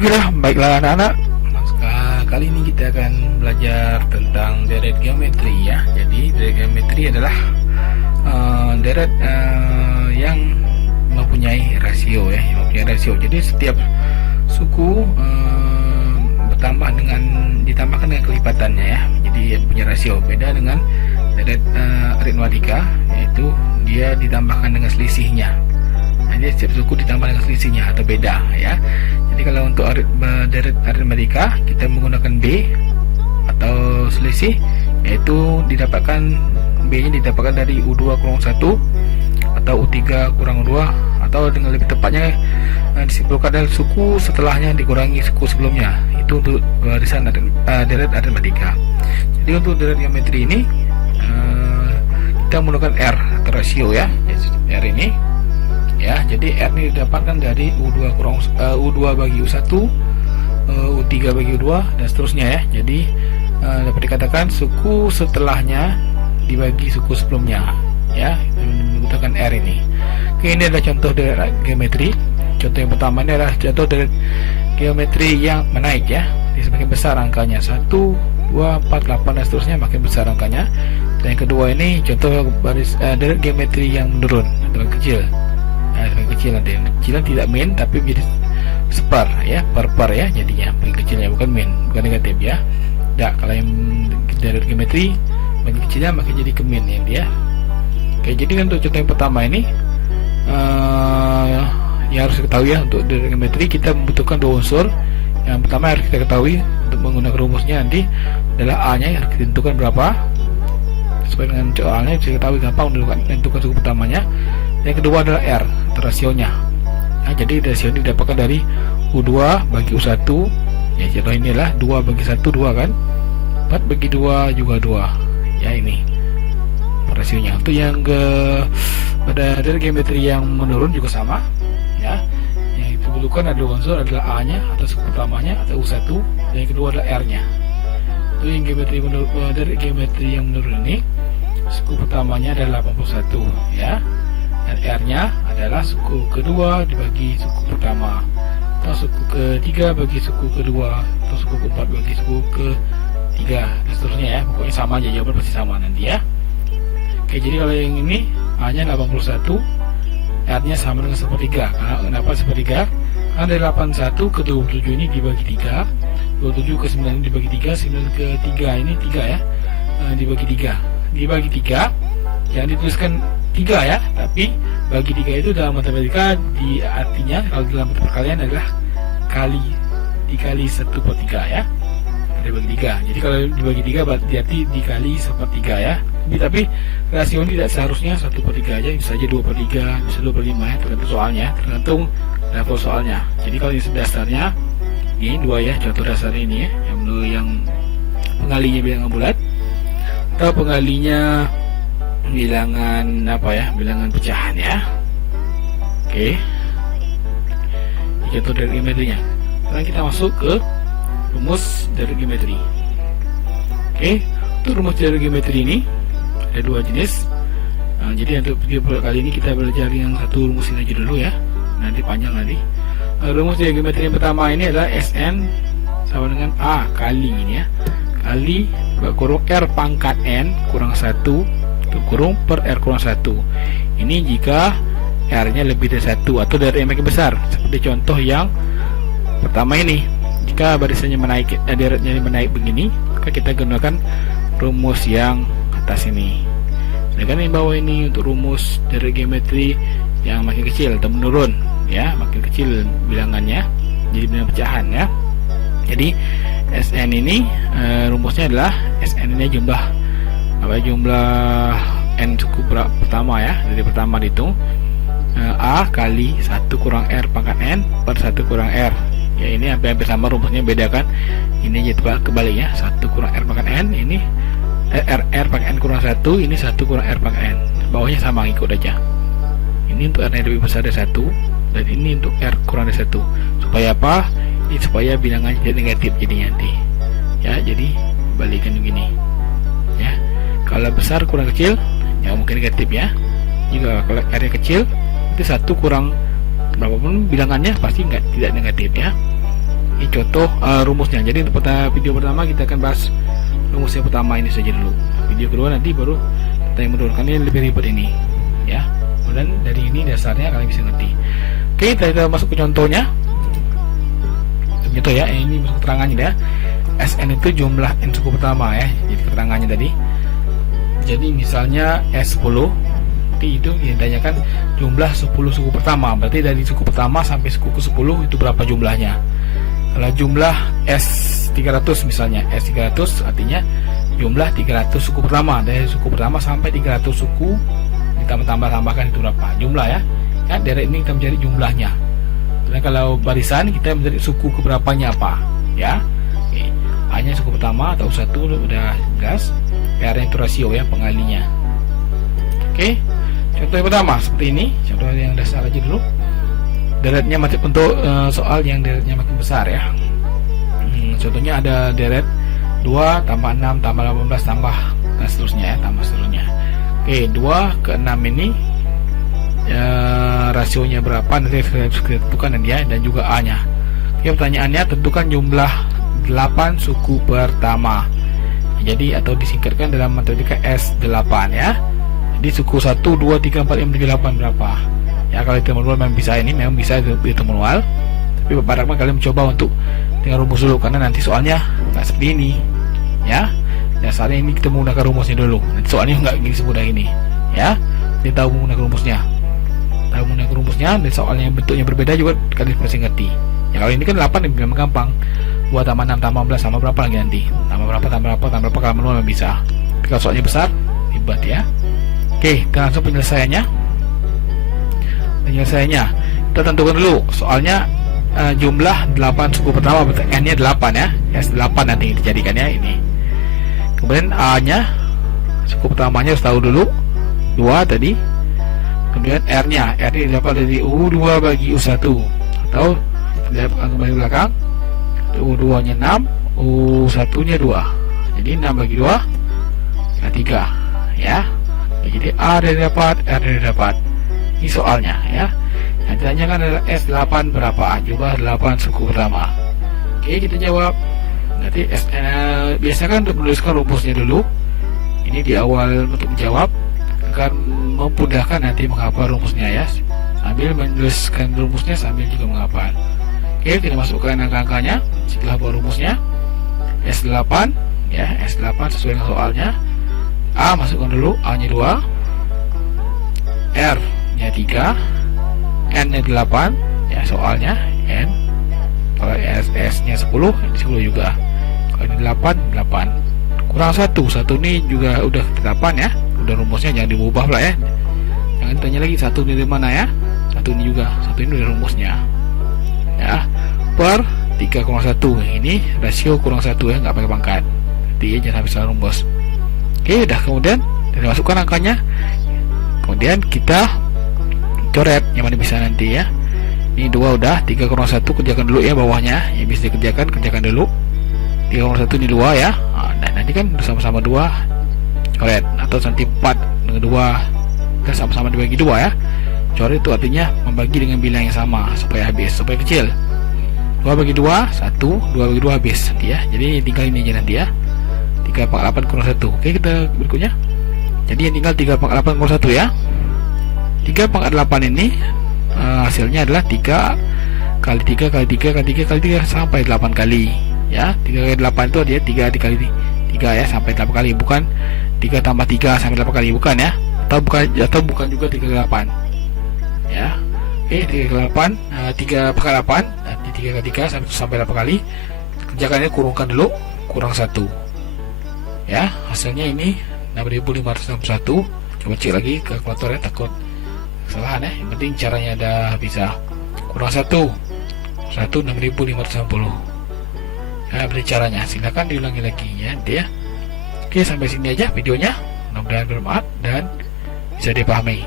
Oke, baiklah anak-anak. Kali ini kita akan belajar tentang deret geometri ya. Jadi deret geometri adalah deret yang mempunyai rasio ya, Jadi setiap suku ditambahkan dengan kelipatannya ya. Jadi punya rasio. Beda dengan deret aritmatika, yaitu dia ditambahkan dengan selisihnya. Jadi setiap suku ditambah dengan selisihnya atau beda ya. Jadi kalau untuk deret aritmatika kita menggunakan B atau selisih, yaitu B-nya didapatkan dari U2 kurang 1 atau U3 kurang 2, atau dengan lebih tepatnya disimpulkan dari suku setelahnya dikurangi suku sebelumnya. Itu untuk barisan deret aritmatika. Jadi untuk deret geometri ini kita menggunakan R atau rasio ya. R ini ya, jadi R ini didapatkan dari U2 bagi U1, U3 bagi U2 dan seterusnya ya. Jadi dapat dikatakan suku setelahnya dibagi suku sebelumnya ya, menggunakan R ini. Oke, ini adalah contoh deret geometri. Contoh yang pertama ini adalah contoh deret geometri yang menaik ya. Jadi semakin besar angkanya 1, 2, 4, 8 dan seterusnya, makin besar angkanya. Dan yang kedua ini contoh deret geometri yang menurun atau kecil. Semakin kecil nanti, kecilan tidak min tapi menjadi separ ya, par ya, jadinya makin kecilnya, bukan min, bukan negatif ya. Tidak, kalau yang deret geometri makin kecilnya makin jadi ke min ya dia. Oke, jadi kan untuk contoh yang pertama ini yang harus diketahui ya, untuk deret geometri kita membutuhkan dua unsur. Yang pertama harus kita ketahui untuk menggunakan rumusnya nanti adalah A-nya harus ditentukan berapa. Sesuai dengan soalnya bisa ketahui gampang menentukan suku pertamanya. Yang kedua adalah R atau rasionya. Nah, jadi rasio ini didapatkan dari U2 bagi U1 ya. Contoh ini adalah 2 bagi 1 2 kan, 4 bagi 2 juga 2 ya, ini rasionya. Untuk yang pada deret geometri yang menurun juga sama ya. Yang diperlukan adalah unsur adalah A-nya atau suku pertamanya atau U1, dan yang kedua adalah R-nya. Untuk yang deret geometri yang menurun ini, suku pertamanya adalah 81 ya, dan R-nya adalah suku kedua dibagi suku pertama, atau suku ketiga bagi suku kedua, atau suku keempat bagi suku ketiga dan seterusnya ya. Pokoknya sama aja, jawaban pasti sama nanti ya. Oke, jadi kalau yang ini A-nya 81, R-nya sama dengan sepertiga. Kenapa sepertiga? Karena dari 81 ke 27 ini dibagi 3, 27 ke 9 ini dibagi 3, 9 ke 3 ini 3 ya, dibagi 3 yang dituliskan 3 ya, tapi bagi 3 itu dalam matematika artinya kalau dalam perkalian adalah dikali 1/3 ya, dibagi 3. Jadi kalau dibagi 3 berarti dikali 1/3 ya. Tapi rasio ini tidak seharusnya 1/3 aja, bisa saja 2/3, bisa 2/5 ya, tergantung soalnya, tergantung level soalnya. Jadi kalau ini dasarnya ini 2 ya, contoh dasar ini ya, yang pengalinya bilangan bulat atau pengalinya bilangan bilangan pecahan ya. Oke, contoh deret geometrinya. Sekarang kita masuk ke rumus deret geometri. Oke, untuk rumus deret geometri ini ada 2 jenis. Jadi untuk video kali ini kita belajar yang satu rumus ini aja dulu ya, nanti panjang nanti. Rumus deret geometri yang pertama ini adalah Sn sama dengan A kali ini ya, kali kurung R pangkat N kurang 1 kurung per R kurang 1. Ini jika R-nya lebih dari 1 atau deret yang makin besar, seperti contoh yang pertama ini. Jika barisannya menaik, deretnya menaik begini, maka kita gunakan rumus yang atas ini. Sedangkan yang bawah ini untuk rumus deret geometri yang makin kecil atau menurun ya, makin kecil bilangannya, jadi bilangan pecahan ya. Jadi Sn ini rumusnya adalah Sn ini jumlah N suku pertama ya, dari pertama dihitung A kali 1 kurang R pangkat N per 1 kurang R ya. Ini hampir sama rumusnya, beda kan, ini jadi kebaliknya, 1 kurang R pangkat N, ini R pangkat N kurang 1, ini 1 kurang R pangkat N. Bawahnya sama, ikut aja. Ini untuk R yang lebih besar dari 1, dan ini untuk R kurang dari 1. Supaya apa? Ini supaya bilangannya tidak negatif jadi nanti ya. Jadi balikan begini ya, kalau besar kurang kecil ya mungkin negatif ya. Juga kalau R yang kecil itu 1 kurang berapapun bilangannya pasti tidak negatif ya. Ini contoh rumusnya. Jadi untuk video pertama kita akan bahas rumus yang pertama ini saja dulu. Video kedua nanti baru kita yang menurunkan ini lebih ribet ini, ya. Dan dari ini dasarnya kalian bisa ngerti. Oke, kita masuk ke contohnya. Contoh ya, ini masuk keterangannya ya. Sn itu jumlah n suku pertama ya. Jadi keterangannya tadi. Jadi misalnya S10 itu ditanyakan jumlah 10 suku pertama. Berarti dari suku pertama sampai suku ke-10 itu berapa jumlahnya. Kalau jumlah S300 misalnya, S300 artinya jumlah 300 suku pertama. Dari suku pertama sampai 300 suku kita tambahkan itu berapa jumlah ya. Ya, dari ini kita mencari jumlahnya. Dan kalau barisan kita mencari suku keberapanya apa ya. Oke. Hanya suku pertama atau satu udah jelas. R itu rasio ya, pengalinya. Oke. Contoh yang pertama seperti ini, contoh yang dasar aja dulu. Deretnya masih untuk soal yang deretnya makin besar ya. Contohnya ada deret 2 tambah 6 tambah 18 tambah dan seterusnya ya, tambah seterusnya. Oke, 2 ke 6 ini ya, rasionya berapa nanti kita tentukan ya, dan juga A nya. Oke, pertanyaannya tentukan jumlah 8 suku pertama. Jadi atau disingkatkan dalam matematika S8 ya. Jadi suku 1, 2, 3, 4, 5, 7, 8 berapa? Ya, kalau itu manual memang bisa, ini memang bisa itu manual. Tapi Bapak Rahman kalian mencoba untuk dengan rumus dulu, karena nanti soalnya nggak seperti ini ya. Dasarnya ini kita menggunakan rumusnya dulu. Nanti soalnya nggak gini semudah ini ya. Kita tahu menggunakan rumusnya, dan soalnya bentuknya berbeda juga kalian pasti ngerti ya. Kalau ini kan 8 memang gampang. 2 tambah 6 tambah 14 sama berapa lagi nanti? Tambah berapa kalau manual memang bisa. Tapi kalau soalnya besar ribet ya. Oke, kita langsung penyelesaiannya. Kita tentukan dulu soalnya jumlah 8 suku pertama, berarti n nya 8 ya. S8 nanti dijadikan ya ini. Kemudian A nya suku pertamanya harus tahu dulu 2 tadi. Kemudian R nya dapat dari U2 bagi U1 atau kembali belakang, U2 nya 6, U1 nya 2. Jadi 6 bagi 2 3 ya. Jadi A dari dapat, R dari dapat. Ini soalnya ya. Yang ditanyakan adalah S8 berapa? Jumlah 8 suku pertama. Oke, kita jawab. Nanti biasa kan untuk menuliskan rumusnya dulu. Ini di awal untuk menjawab akan memudahkan nanti menghafal rumusnya ya. Sambil menuliskan rumusnya sambil juga menghafal. Oke, kita masukkan angka-angkanya setelah buat rumusnya. S8 ya, S8 sesuai dengan soalnya. A masukkan dulu, A nya 2, R nya 3, N nya 8 ya, soalnya N. Kalau S nya 10, ini 10 juga. Kalau ini 8 kurang 1 ini juga udah ketetapan ya, udah rumusnya, jangan diubah lah ya. Jangan tanya lagi 1 ini dari mana ya. 1 ini juga, 1 ini udah rumusnya ya, per 3,1. Ini rasio kurang 1 ya, nggak pakai pangkat. Jadi ya, jangan sampai salah rumus. Oke, udah. Kemudian kita masukkan angkanya. Kemudian kita coret yang mana bisa nanti ya. Ini 2 udah, 3,1 kerjakan dulu ya bawahnya. Yang bisa kerjakan dulu. 3,1 ini 2 ya. Nah, nanti kan sama-sama 2 coret, atau nanti 4 dengan 2 kita sama-sama dibagi 2 ya. Coret itu artinya membagi dengan bilang yang sama supaya habis, supaya kecil. 2 bagi 2 1, 2 bagi 2 habis nanti ya. Jadi tinggal ini aja nanti ya. 3/8 kurang 1. Oke, kita berikutnya. Jadi yang tinggal 3/8 kurang 1 ya. 3/8 ini hasilnya adalah 3 kali 3 kali 3 kali 3 kali 3 sampai 8 kali ya. 3 kali 8 itu dia 3 kali 3 ya, sampai 8 kali, bukan 3 tambah 3 sampai 8 kali, bukan ya. Atau bukan juga 3 kali 8 ya. Oke, 3 kali 8 3/8 nanti 3 kali 3 sampai 8 kali. Kerjakannya, kurungkan dulu, kurang 1 ya. Hasilnya ini 6.561. Coba cek lagi ke kalkulatornya, takut kesalahan ya. Yang penting caranya ada bisa. Kurang 1 6.560 ya, berarti caranya. Silakan diulangi lagi ya dia. Oke, sampai sini aja videonya. Mudah-mudahan bermanfaat dan bisa dipahami.